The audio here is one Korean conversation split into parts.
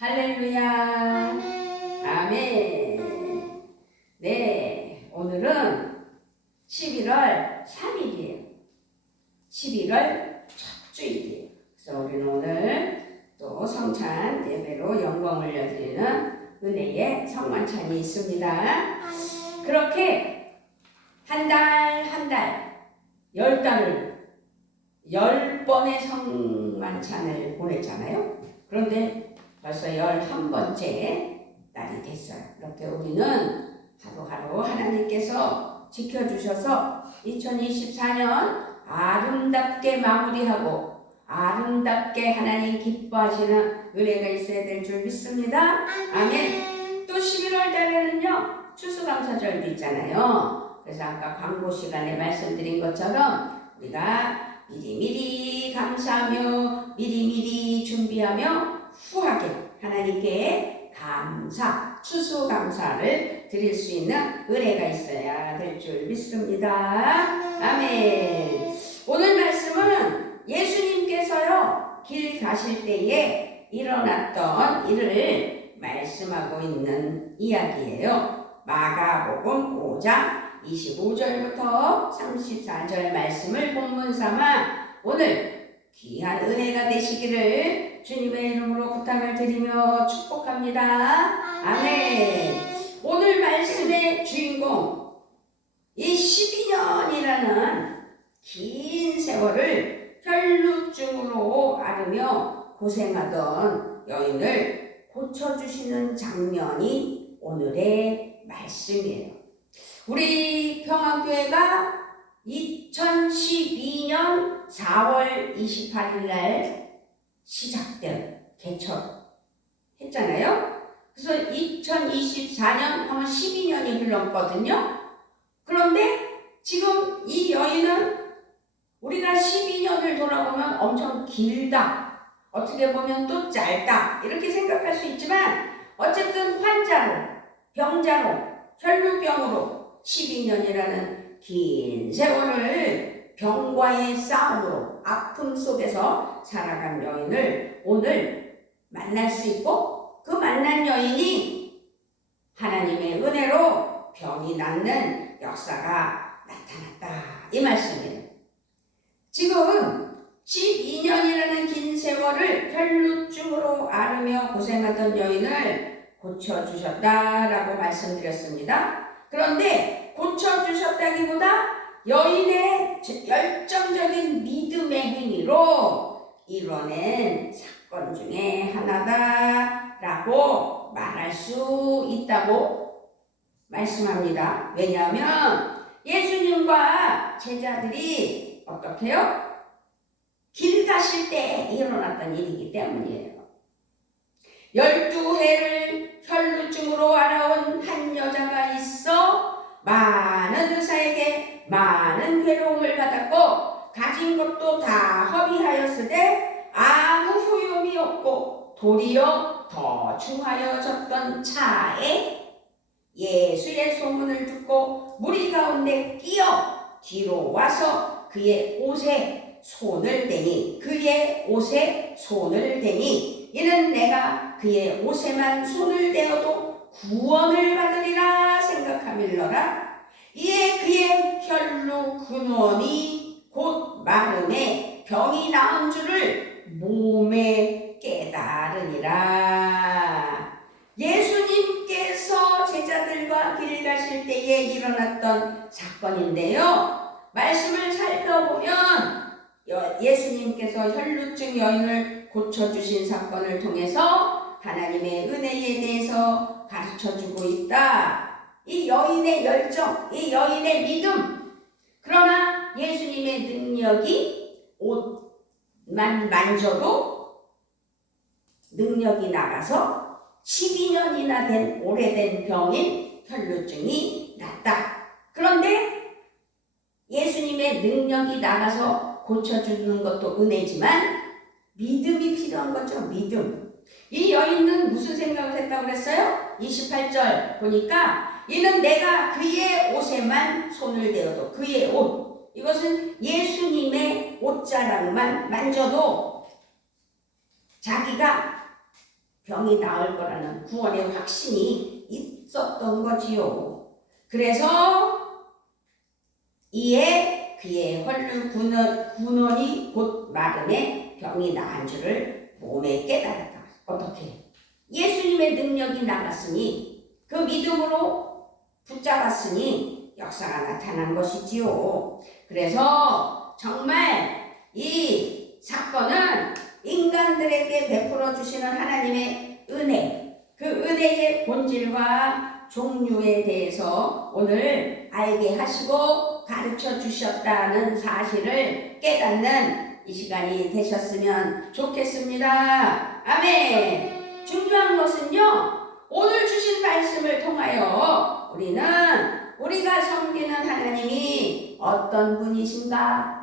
할렐루야. 아멘. 아멘. 네, 오늘은 11월 3일이에요. 11월 첫 주일이에요. 그래서 우리는 오늘 또 성찬 예배로 영광 올려드리는 은혜의 성만찬이 있습니다. 아멘. 그렇게 한 달, 10달을 10번의 성만찬을 보냈잖아요. 그런데 벌써 11번째 날이 됐어요. 이렇게 우리는 하루하루 하나님께서 지켜주셔서 2024년 아름답게 마무리하고 아름답게 하나님 기뻐하시는 은혜가 있어야 될 줄 믿습니다. 아멘. 또 11월 달에는요, 추수감사절도 있잖아요. 그래서 아까 광고 시간에 말씀드린 것처럼 우리가 미리미리 감사하며 미리미리 준비하며 후하게 하나님께 감사, 추수감사를 드릴 수 있는 은혜가 있어야 될 줄 믿습니다. 아멘. 오늘 말씀은 예수님께서요, 길 가실 때에 일어났던 일을 말씀하고 있는 이야기예요. 마가복음 5장 25절부터 34절 말씀을 본문 삼아 오늘 귀한 은혜가 되시기를 주님의 이름으로 부탁을 드리며 축복합니다. 아멘. 오늘 말씀의 주인공, 이 12년이라는 긴 세월을 혈루증으로 앓으며 고생하던 여인을 고쳐주시는 장면이 오늘의 말씀이에요. 우리 평안교회가 2012년 4월 28일 날 시작된 개척했잖아요. 그래서 2024년 하면 12년이 흘렀거든요. 그런데 지금 이 여인은 우리가 12년을 돌아보면 엄청 길다, 어떻게 보면 또 짧다 이렇게 생각할 수 있지만 어쨌든 환자로, 병자로, 혈루병으로 12년이라는 긴 세월을 병과의 싸움으로 아픔 속에서 살아간 여인을 오늘 만날 수 있고, 그 만난 여인이 하나님의 은혜로 병이 낫는 역사가 나타났다, 이 말씀이에요. 지금 12년이라는 긴 세월을 혈루증으로 앓으며 고생하던 여인을 고쳐주셨다라고 말씀드렸습니다. 그런데 고쳐주셨다기보다 여인의 열정적인 믿음의 행위로 이뤄낸 사건 중에 하나다라고 말할 수 있다고 말씀합니다. 왜냐하면 예수님과 제자들이 어떻게 해요? 길 가실 때 일어났던 일이기 때문이에요. 12해를 혈루증으로 앓아온 한 여자가 있어 많은 의사에게 많은 괴로움을 받았고 가진 것도 다 허비하였으되 아무 효용이 없고 도리어 더 중하여졌던 차에 예수의 소문을 듣고 무리 가운데 끼어 뒤로 와서 그의 옷에 손을 대니 이는 내가 그의 옷에만 손을 대어도 구원을 받으리라 생각함일러라. 이에 그의 혈루 근원이 곧 마름에 병이 나은 줄을 몸에 깨달으니라. 예수님께서 제자들과 길 가실 때에 일어났던 사건인데요, 말씀을 살펴보면 예수님께서 혈루증 여인을 고쳐주신 사건을 통해서 하나님의 은혜에 대해서 가르쳐주고 있다. 이 여인의 열정, 이 여인의 믿음. 그러나 예수님의 능력이 옷만 만져도 능력이 나가서 12년이나 된 오래된 병인 혈루증이 낫다. 그런데 예수님의 능력이 나가서 고쳐주는 것도 은혜지만 믿음이 필요한 거죠. 믿음. 이 여인은 무슨 생각을 했다고 그랬어요? 28절 보니까 이는 내가 그의 옷에만 손을 대어도, 그의 옷, 이것은 예수님의 옷자락만 만져도 자기가 병이 나을 거라는 구원의 확신이 있었던 거지요. 그래서 이에 그의 혈류 군원이 곧 마름에 병이 나은 줄을 몸에 깨달았다. 어떻게? 예수님의 능력이 나갔으니 그 믿음으로 붙잡았으니 역사가 나타난 것이지요. 그래서 정말 이 사건은 인간들에게 베풀어 주시는 하나님의 은혜, 그 은혜의 본질과 종류에 대해서 오늘 알게 하시고 가르쳐 주셨다는 사실을 깨닫는 이 시간이 되셨으면 좋겠습니다. 아멘. 중요한 것은요, 오늘 주신 말씀을 통하여 우리가 섬기는 하나님이 어떤 분이신가,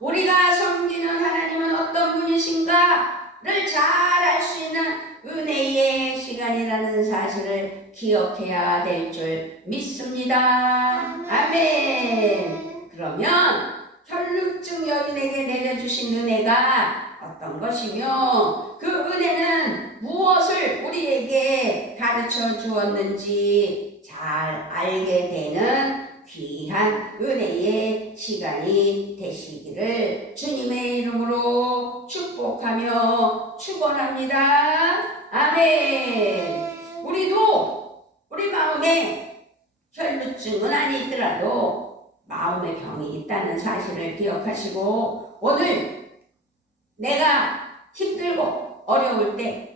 우리가 섬기는 하나님은 어떤 분이신가를 잘 알 수 있는 은혜의 시간이라는 사실을 기억해야 될 줄 믿습니다. 아멘. 그러면 혈루증 여인에게 내려주신 은혜가 어떤 것이며 그 은혜는 무엇을 우리에게 가르쳐 주었는지 잘 알게 되는 귀한 은혜의 시간이 되시기를 주님의 이름으로 축복하며 축원합니다. 아멘. 우리도 우리 마음에 혈루증은 아니더라도 마음의 병이 있다는 사실을 기억하시고 오늘 내가 힘들고 어려울 때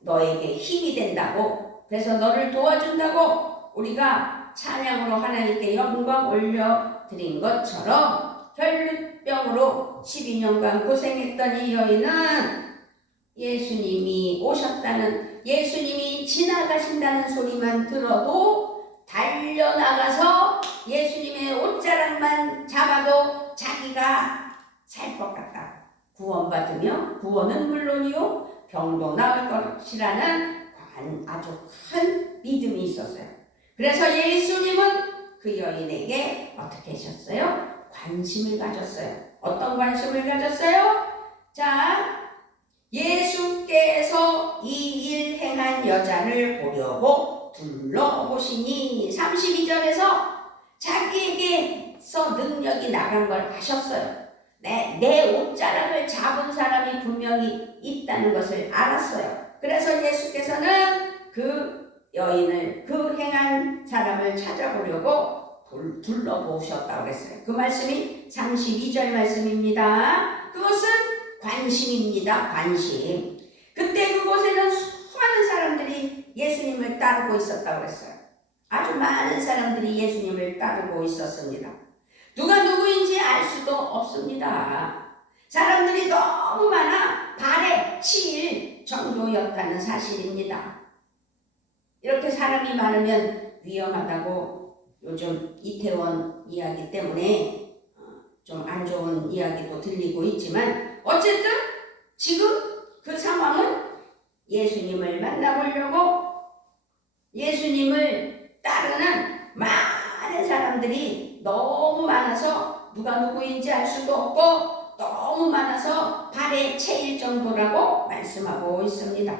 너에게 힘이 된다고, 그래서 너를 도와준다고 우리가 찬양으로 하나님께 영광 올려드린 것처럼 혈루병으로 12년간 고생했던 이 여인은 예수님이 오셨다는, 예수님이 지나가신다는 소리만 들어도 달려나가서 예수님의 옷자락만 잡아도 자기가 살 것 같다. 구원받으며 구원은 물론이요 병도 나을 것이라는 아주 큰 믿음이 있었어요. 그래서 예수님은 그 여인에게 어떻게 하셨어요? 관심을 가졌어요. 어떤 관심을 가졌어요? 자, 예수께서 이 일 행한 여자를 보려고 둘러보시니 32절에서 자기에게서 능력이 나간 걸 아셨어요. 내 옷자락을 잡은 사람이 분명히 있다는 것을 알았어요. 그래서 예수께서는 그 여인을, 그 행한 사람을 찾아보려고 둘러보셨다고 그랬어요. 그 말씀이 32절 말씀입니다. 그것은 관심입니다. 관심. 그때 그곳에는 수많은 사람들이 예수님을 따르고 있었다고 그랬어요. 아주 많은 사람들이 예수님을 따르고 있었습니다. 누가 누구인지 알 수도 없습니다. 사람들이 너무 많아 발에 치일 정도였다는 사실입니다. 이렇게 사람이 많으면 위험하다고 요즘 이태원 이야기 때문에 좀 안 좋은 이야기도 들리고 있지만 어쨌든 지금 그 상황은 예수님을 만나보려고 예수님을 따르는 많은 사람들이 너무 많아서 누가 누구인지 알 수도 없고 너무 많아서 발에 채일 정도라고 말씀하고 있습니다.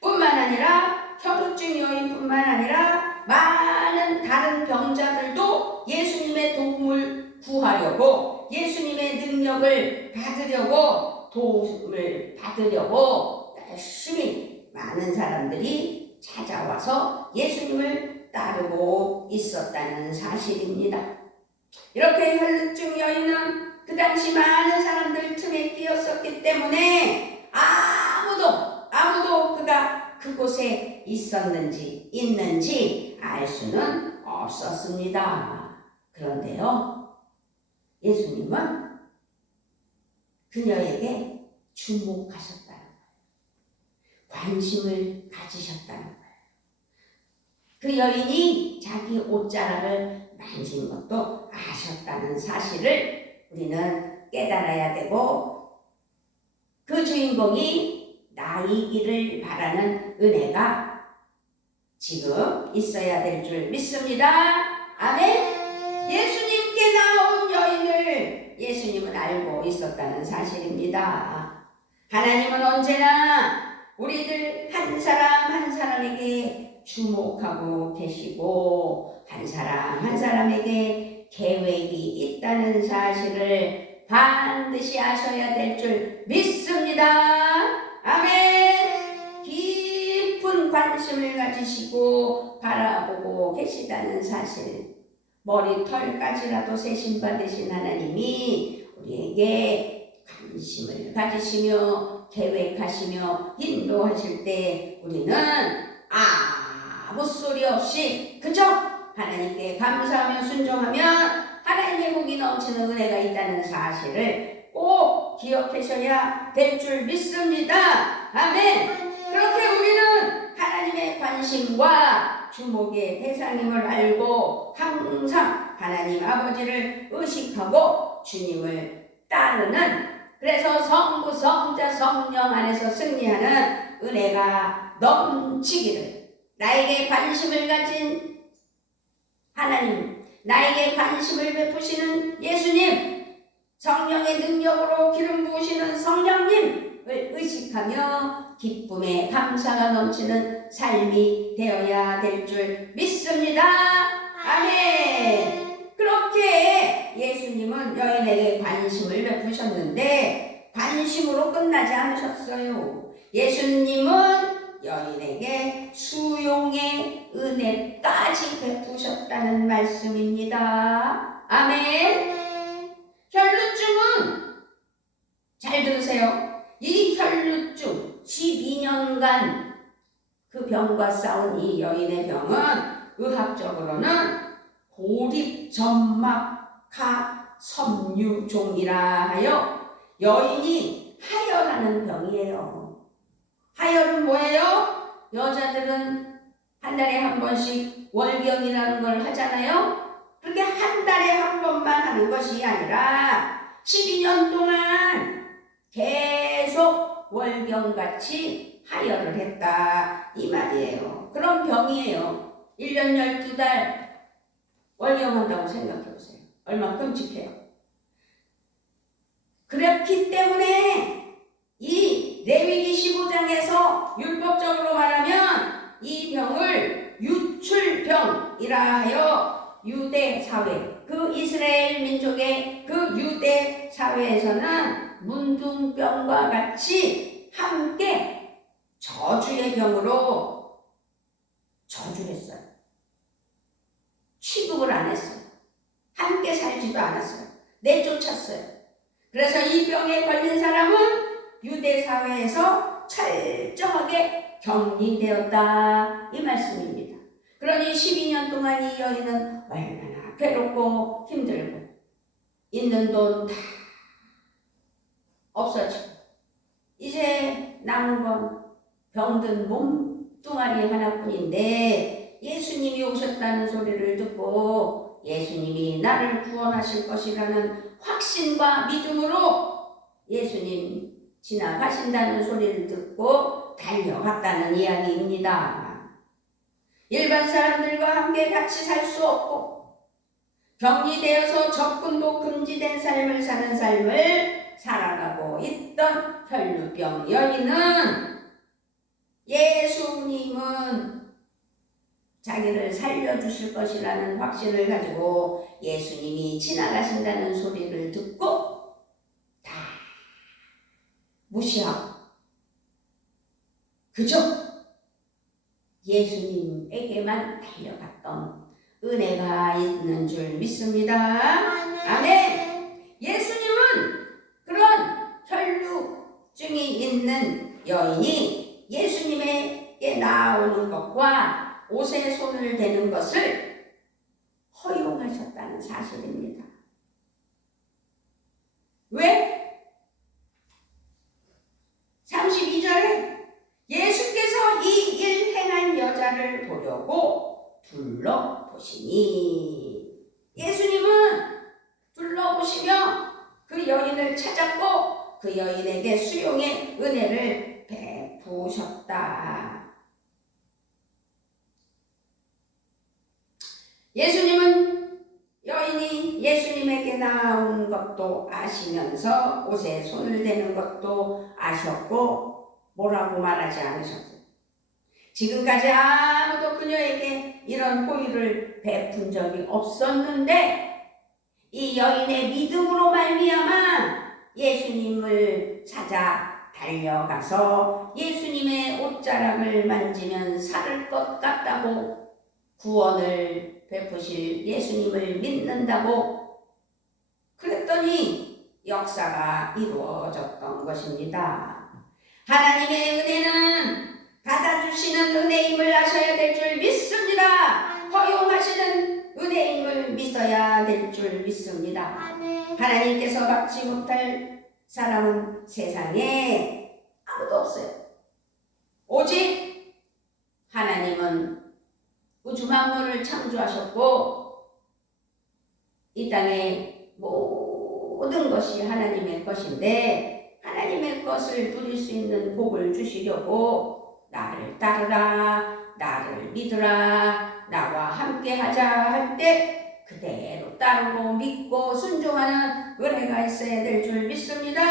뿐만 아니라 혈루증 여인뿐만 아니라 많은 다른 병자들도 예수님의 도움을 구하려고, 예수님의 능력을 받으려고, 도움을 받으려고 열심히 많은 사람들이 찾아와서 예수님을 따르고 있었다는 사실입니다. 이렇게 혈루증 여인은 그 당시 많은 사람들 틈에 끼었었기 때문에 아무도 그가 그곳에 있는지 알 수는 없었습니다. 그런데요, 예수님은 그녀에게 주목하셨다는 거예요. 관심을 가지셨다는 거예요. 그 여인이 자기 옷자락을 만진 것도 아셨다는 사실을 우리는 깨달아야 되고, 그 주인공이 나이기를 바라는 은혜가 지금 있어야 될 줄 믿습니다. 아멘. 예수님께 나온 여인을 예수님은 알고 있었다는 사실입니다. 하나님은 언제나 우리들 한 사람 한 사람에게 주목하고 계시고 한 사람 한 사람에게 계획이 있다는 사실을 반드시 아셔야 될 줄 믿습니다. 아멘. 깊은 관심을 가지시고 바라보고 계시다는 사실, 머리털까지라도 세심받으신 하나님이 우리에게 관심을 가지시며 계획하시며 인도하실 때 우리는 아무 소리 없이 그저 하나님께 감사하며 순종하면 하나님의 복이 넘치는 은혜가 있다는 사실을 꼭 기억하셔야 될 줄 믿습니다. 아멘. 그렇게 우리는 하나님의 관심과 주목의 대상임을 알고 항상 하나님 아버지를 의식하고 주님을 따르는, 그래서 성부 성자 성령 안에서 승리하는 은혜가 넘치기를, 나에게 관심을 가진 하나님, 나에게 관심을 베푸시는 예수님, 성령의 능력으로 기름 부으시는 성령님을 의식하며 기쁨에 감사가 넘치는 삶이 되어야 될 줄 믿습니다. 아멘. 그렇게 예수님은 여인에게 관심을 베푸셨는데 관심으로 끝나지 않으셨어요. 예수님은 여인에게 수용의 은혜까지 베푸셨다는 말씀입니다. 아멘. 혈루증은, 잘 들으세요. 이 혈루증 12년간 그 병과 싸운 이 여인의 병은 의학적으로는 고립점막하 섬유종이라 하여 여인이 하혈하는 병이에요. 하혈은 뭐예요? 여자들은 한 달에 한 번씩 월경이라는 걸 하잖아요. 그렇게 한 달에 한 번만 하는 것이 아니라 12년 동안 계속 월경같이 하혈을 했다 이 말이에요. 그런 병이에요. 1년 12달 월경한다고 생각해 보세요. 얼마나 끔찍해요. 그렇기 때문에 이 레위기 15장에서 율법적으로 말하면 이 병을 유출병이라 하여 유대 사회, 그 이스라엘 민족의 그 유대 사회에서는 문둥병과 같이 함께 저주의 병으로 저주했어요. 취급을 안 했어요. 함께 살지도 않았어요. 내쫓았어요. 그래서 이 병에 걸린 사람은 유대 사회에서 철저하게 격리되었다 이 말씀입니다. 그러니 12년 동안 이 여인은 얼마나 괴롭고 힘들고 있는 돈 다 없어지고 이제 남은 건 병든 몸뚱아리 하나뿐인데 예수님이 오셨다는 소리를 듣고 예수님이 나를 구원하실 것이라는 확신과 믿음으로 예수님 지나가신다는 소리를 듣고 달려갔다는 이야기입니다. 일반 사람들과 함께 같이 살 수 없고 격리되어서 접근도 금지된 삶을 사는 삶을 살아가고 있던 혈루병 여인은 예수님은 자기를 살려주실 것이라는 확신을 가지고 예수님이 지나가신다는 소리를 듣고 다 무시하고 그저 예수님에게만 달려갔던 은혜가 있는 줄 믿습니다. 아멘. 예수님은 그런 혈루증이 있는 여인이 예수님에게 나오는 것과 옷에 손을 대는 것을 허용하셨다는 사실입니다. 왜? 32절에 예수께서 이 일 행한 여자를 보려고 둘러보시니, 예수님은 둘러보시며 그 여인을 찾았고 그 여인에게 수용의 은혜를 베푸셨다. 예수님은 여인이 예수님에게 나온 것도 아시면서 옷에 손을 대는 것도 아셨고 뭐라고 말하지 않으셨어요. 지금까지 아무도 그녀에게 이런 호의를 베푼 적이 없었는데 이 여인의 믿음으로 말미암아 예수님을 찾아 달려가서 예수님의 옷자락을 만지면 살을 것 같다고 구원을 베푸실 예수님을 믿는다고 그랬더니 역사가 이루어졌던 것입니다. 하나님의 은혜는 받아주시는 은혜임을 아셔야 될 줄 믿습니다. 허용하시는 은혜임을 믿어야 될 줄 믿습니다. 하나님께서 받지 못할 사람은 세상에 아무도 없어요. 오직 하나님은 우주 만물을 창조하셨고 이 땅의 모든 것이 하나님의 것인데 하나님의 것을 누릴 수 있는 복을 주시려고 나를 따르라, 나를 믿으라, 나와 함께하자 할 때 그대로 따르고 믿고 순종하는 은혜가 있어야 될 줄 믿습니다.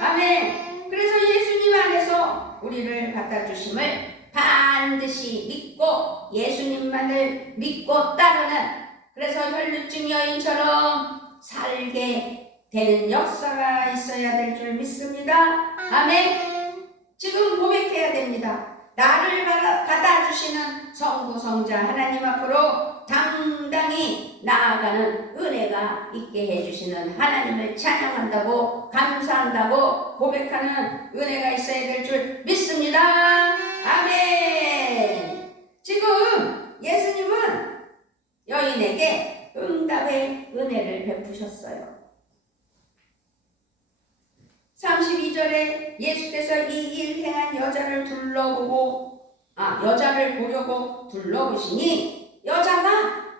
아멘. 그래서 예수님 안에서 우리를 받아주심을 반드시 믿고 예수님만을 믿고 따르는 그래서 혈루증 여인처럼 살게 되는 역사가 있어야 될 줄 믿습니다. 아멘. 지금 고백해야 됩니다. 나를 받아주시는 성부 성자 하나님 앞으로 당당히 나아가는 은혜가 있게 해주시는 하나님을 찬양한다고 감사한다고 고백하는 은혜가 있어야 될 줄 믿습니다. 아멘. 지금 예수님은 여인에게 응답의 은혜를 베푸셨어요. 32절에 예수께서 이 일 행한 여자를 여자를 보려고 둘러보시니 여자가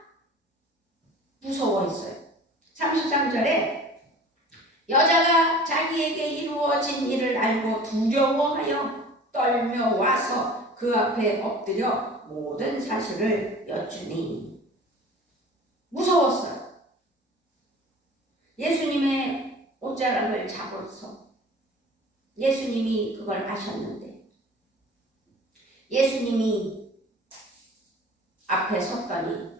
무서워했어요. 33절에 여자가 자기에게 이루어진 일을 알고 두려워하여 떨며 와서 그 앞에 엎드려 모든 사실을 여쭈니 무서웠어요. 예수님의 옷자락을 잡아서 예수님이 그걸 아셨는데 예수님이 앞에 섰더니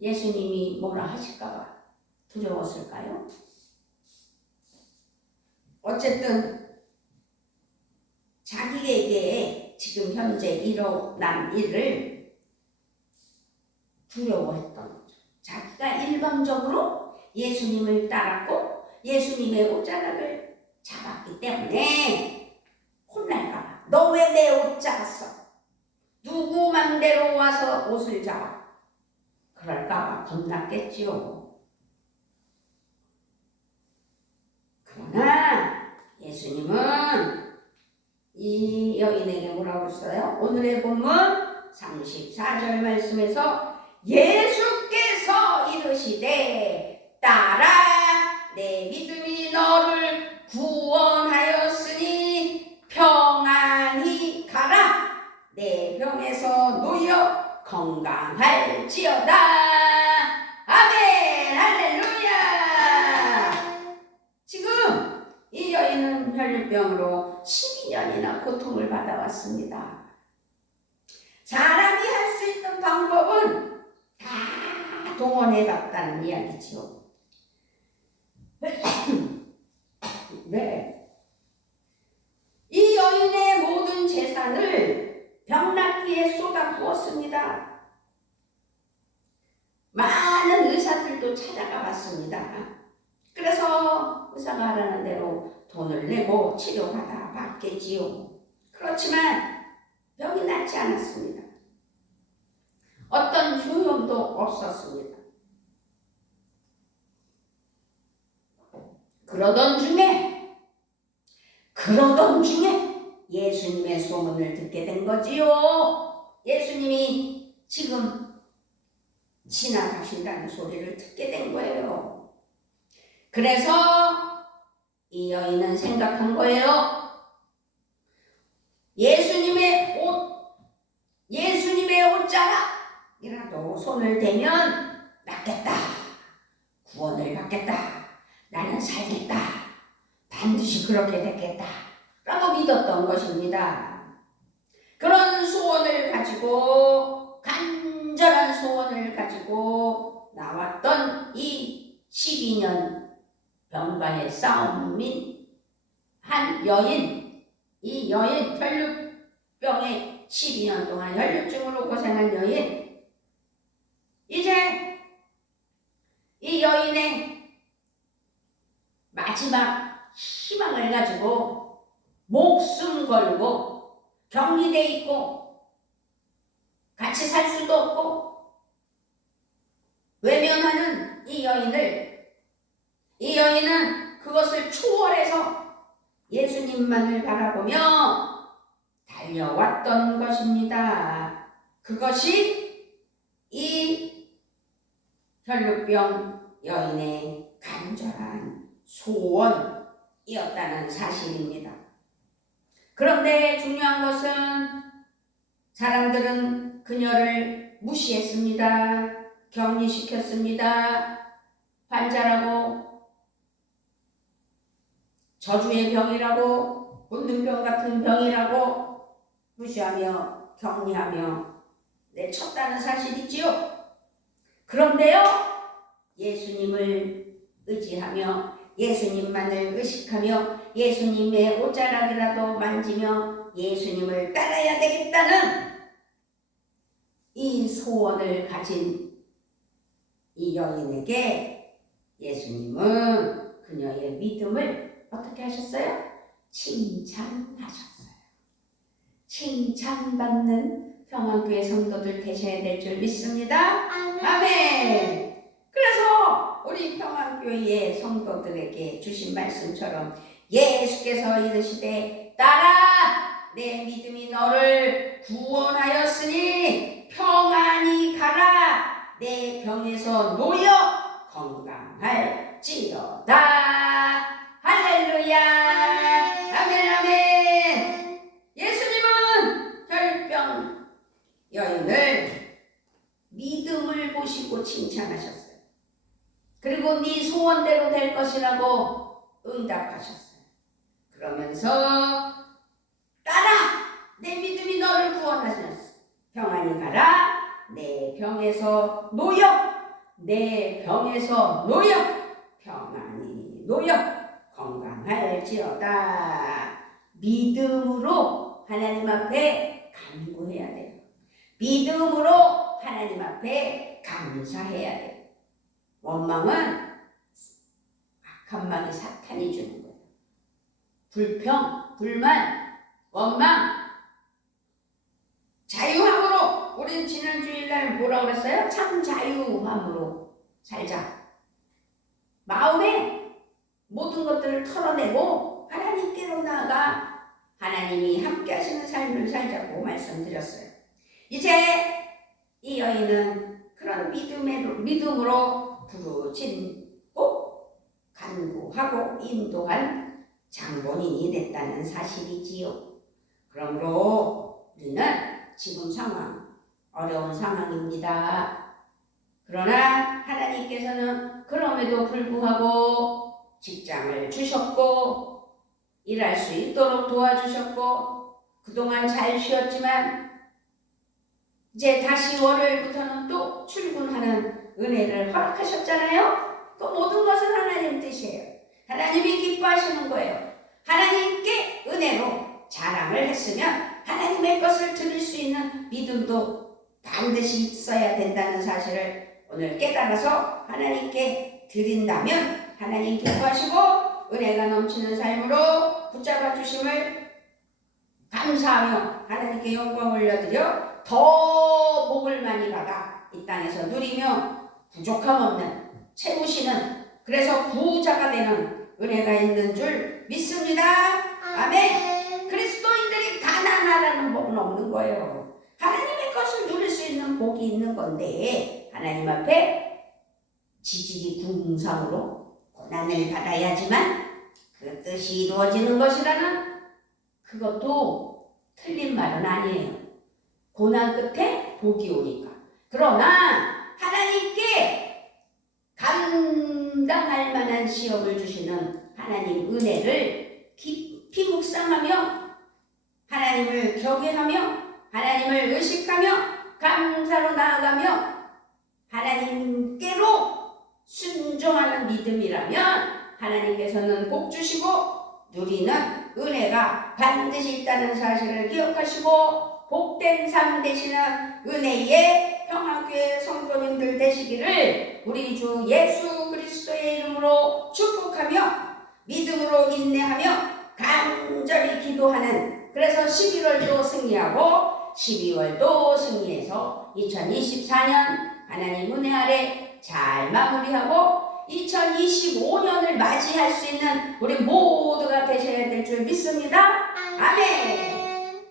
예수님이 뭐라 하실까봐 두려웠을까요? 어쨌든 자기에게 지금 현재 일어난 일을 두려워했던 거죠. 자기가 일방적으로 예수님을 따랐고 예수님의 옷자락을 잡았기 때문에 혼날까봐 너 왜 내 옷 잡았어? 누구 맘대로 와서 옷을 잡아? 그럴까봐 겁났겠지요. 그러나 예수님은 이 여인에게 뭐라고 했어요? 오늘의 본문 34절 말씀에서 예수께서 이르시되 따라 내 믿음이 너를 구원하였으니 평안히 가라 내 병에서 놓여 건강할지어다. 아멘. 할렐루야. 지금 이 여인은 혈류병으로 12년이나 고통을 받아왔습니다. 사람이 할 수 있는 방법은 다 동원해봤다는 이야기죠. 네. 이 여인의 모든 재산을 병낫기에 쏟아부었습니다. 많은 의사들도 찾아가 봤습니다. 그래서 의사가 하라는 대로 돈을 내고 치료받아 봤겠지요. 그렇지만 병이 낫지 않았습니다. 어떤 효용도 없었습니다. 그러던 중에 예수님의 소문을 듣게 된 거지요. 예수님이 지금 지나가신다는 소리를 듣게 된 거예요. 그래서 이 여인은 생각한 거예요. 예수님의 옷자락이라도 손을 대면 낫겠다. 구원을 받겠다. 나는 살겠다. 반드시 그렇게 됐겠다. 라고 믿었던 것입니다. 그런 소원을 가지고, 간절한 소원을 가지고 나왔던 이 12년 병과의 싸움인 한 여인, 이 여인, 혈루병에 12년 동안 혈루증으로 고생한 여인, 이제 이 여인의 마지막 희망을 가지고 목숨 걸고 격리돼 있고 같이 살 수도 없고 외면하는 이 여인은 그것을 초월해서 예수님만을 바라보며 달려왔던 것입니다. 그것이 이 혈루병 여인의 간절한 소원이었다는 사실입니다. 그런데 중요한 것은 사람들은 그녀를 무시했습니다. 격리시켰습니다. 환자라고, 저주의 병이라고, 문둥병 같은 병이라고 무시하며 격리하며 내쳤다는 사실이지요. 그런데요, 예수님을 의지하며 예수님만을 의식하며 예수님의 옷자락이라도 만지며 예수님을 따라야 되겠다는 이 소원을 가진 이 여인에게 예수님은 그녀의 믿음을 어떻게 하셨어요? 칭찬하셨어요. 칭찬받는 평안교회 성도들 되셔야 될 줄 믿습니다. 아멘. 그래서 우리 평안교회의 성도들에게 주신 말씀처럼 예수께서 이르시되 따라 내 믿음이 너를 구원하였으니 평안히 가라 내 병에서 놓여 건강할지어다. 할렐루야. 아멘 아멘. 예수님은 혈병 여인을 믿음을 보시고 칭찬하셨어요. 그리고 네 소원대로 될 것이라고 응답하셨어요. 그러면서 따라 내 믿음이 너를 구원하셨어. 평안히 가라 내 병에서 놓여 평안히 놓여 건강할지어다. 믿음으로 하나님 앞에 간구해야 돼요. 믿음으로 하나님 앞에 감사해야 돼요. 원망은 악한 마귀 사탄이 주는 거예요. 불평, 불만, 원망, 자유함으로. 우리는 지난 주일날 뭐라고 그랬어요? 참 자유함으로 살자. 마음에 모든 것들을 털어내고 하나님께로 나아가 하나님이 함께 하시는 삶을 살자고 말씀드렸어요. 이제 이 여인은 그런 믿음으로 부르짖고 간구하고 인도한 장본인이 됐다는 사실이지요. 그러므로 우리는 지금 상황, 어려운 상황입니다. 그러나 하나님께서는 그럼에도 불구하고 직장을 주셨고 일할 수 있도록 도와주셨고 그동안 잘 쉬었지만 이제 다시 월요일부터는 또 출근하는 은혜를 허락하셨잖아요. 그 모든 것은 하나님 뜻이에요. 하나님이 기뻐하시는 거예요. 하나님께 은혜로 자랑을 했으면 하나님의 것을 드릴 수 있는 믿음도 반드시 있어야 된다는 사실을 오늘 깨달아서 하나님께 드린다면 하나님 기뻐하시고 은혜가 넘치는 삶으로 붙잡아 주심을 감사하며 하나님께 영광 올려드려 더 복을 많이 받아 이 땅에서 누리며 부족함 없는 채우시는, 그래서 부자가 되는 은혜가 있는 줄 믿습니다. 아멘. 그리스도인들이 가난하라는 법은 없는 거예요. 하나님의 것을 누릴 수 있는 복이 있는 건데 하나님 앞에 지질이 궁상으로 고난을 받아야지만 그 뜻이 이루어지는 것이라는 그것도 틀린 말은 아니에요. 고난 끝에 복이 오니까. 그러나 하나님께 감당할 만한 시험을 주시는 하나님 은혜를 깊이 묵상하며 하나님을 경외하며 하나님을 의식하며 감사로 나아가며 하나님께로 순종하는 믿음이라면 하나님께서는 복 주시고 누리는 은혜가 반드시 있다는 사실을 기억하시고 복된 삶 되시는 은혜의 평화교회 성도님들 되시기를 우리 주 예수 그리스도의 이름으로 축복하며 믿음으로 인내하며 간절히 기도하는, 그래서 11월도 승리하고 12월도 승리해서 2024년 하나님 은혜 아래 잘 마무리하고 2025년을 맞이할 수 있는 우리 모두가 되셔야 될 줄 믿습니다. 아멘.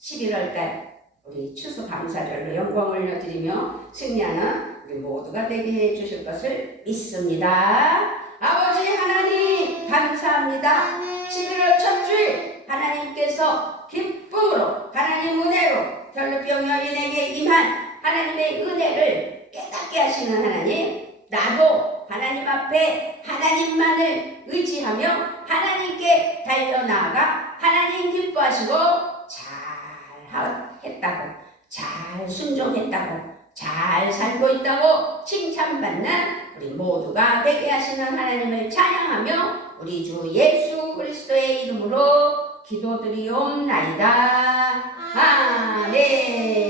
11월달 우리 추수감사절로 영광을 올려드리며 승리하는 우리 모두가 되게 해주실 것을 믿습니다. 아버지 하나님 감사합니다. 11월 첫 주일 하나님께서 기쁨으로 하나님 은혜로 결핍병 여인에게 임한 하나님의 은혜를 깨닫게 하시는 하나님, 나도 하나님 앞에 하나님만을 의지하며 하나님께 달려나가 하나님 기뻐하시고 잘 했다고, 잘 순종했다고, 잘 살고 있다고 칭찬받는 우리 모두가 되게 하시는 하나님을 찬양하며 우리 주 예수 그리스도의 이름으로 기도드리옵나이다. 아멘.